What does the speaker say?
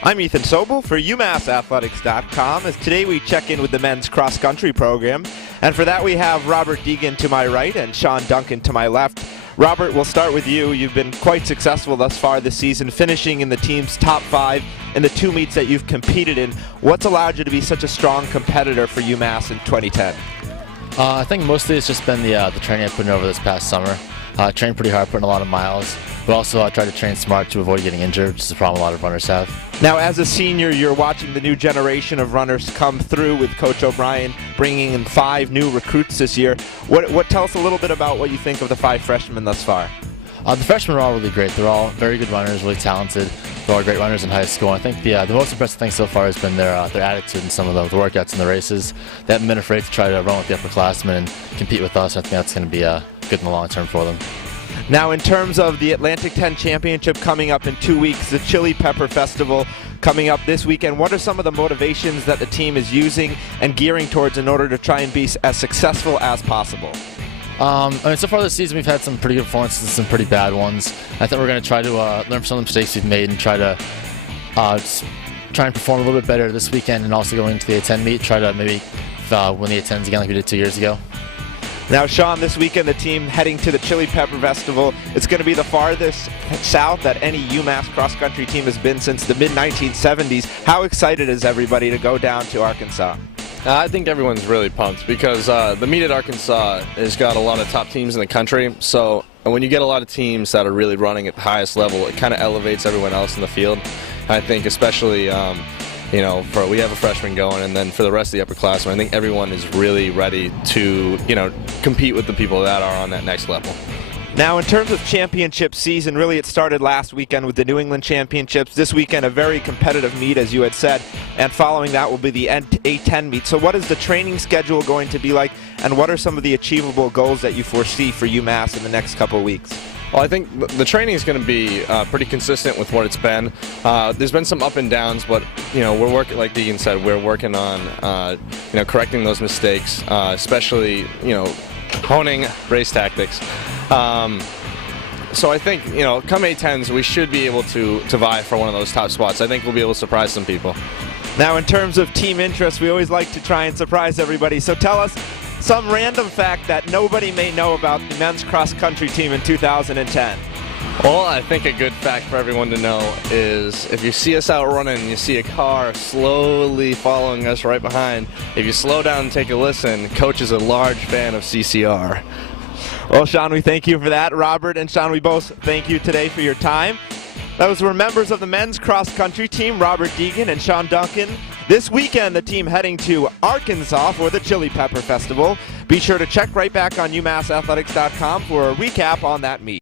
I'm Ethan Sobel for UMassAthletics.com, as today we check in with the men's cross-country program. And for that we have Robert Deegan to my right and Sean Duncan to my left. Robert, we'll start with you. You've been quite successful thus far this season, finishing in the team's top 5 in the 2 meets that you've competed in. What's allowed you to be such a strong competitor for UMass in 2010? I think mostly it's just been the training I've put in over this past summer. Trained pretty hard, putting a lot of miles, but also tried to train smart to avoid getting injured, which is a problem a lot of runners have. Now, as a senior, you're watching the new generation of runners come through with Coach O'Brien bringing in 5 new recruits this year. Tell us a little bit about what you think of the 5 freshmen thus far. The freshmen are all really great. They're all very good runners, really talented. They're all great runners in high school. I think the most impressive thing so far has been their attitude in some of the workouts and the races. They haven't been afraid to try to run with the upperclassmen and compete with us. I think that's going to be good in the long term for them. Now, in terms of the Atlantic 10 Championship coming up in 2 weeks, the Chili Pepper Festival coming up this weekend, what are some of the motivations that the team is using and gearing towards in order to try and be as successful as possible? So far this season we've had some pretty good performances and some pretty bad ones. I think we're going to try to learn from some of the mistakes we've made and try and perform a little bit better this weekend, and also going into the A10 meet, try to maybe win the A10s again like we did 2 years ago. Now, Sean, this weekend the team heading to the Chili Pepper Festival. It's going to be the farthest south that any UMass cross-country team has been since the mid-1970s. How excited is everybody to go down to Arkansas? I think everyone's really pumped because the meet at Arkansas has got a lot of top teams in the country. So when you get a lot of teams that are really running at the highest level, it kind of elevates everyone else in the field. I think especially we have a freshman going, and then for the rest of the upperclassmen, I think everyone is really ready to, compete with the people that are on that next level. Now, in terms of championship season, really it started last weekend with the New England Championships. This weekend, a very competitive meet, as you had said, and following that will be the A10 meet. So what is the training schedule going to be like, and what are some of the achievable goals that you foresee for UMass in the next couple of weeks? Well, I think the training is going to be pretty consistent with what it's been. There's been some up and downs, but we're working, like Deegan said, we're working on correcting those mistakes, especially honing race tactics. So I think come A10s we should be able to vie for one of those top spots. I think we'll be able to surprise some people. Now, in terms of team interest, we always like to try and surprise everybody. So tell us some random fact that nobody may know about the men's cross-country team in 2010. Well, I think a good fact for everyone to know is if you see us out running and you see a car slowly following us right behind, if you slow down and take a listen, Coach is a large fan of CCR. Well, Sean, we thank you for that. Robert and Sean, we both thank you today for your time. Those were members of the men's cross-country team, Robert Deegan and Sean Duncan. This weekend, the team heading to Arkansas for the Chili Pepper Festival. Be sure to check right back on UMassAthletics.com for a recap on that meet.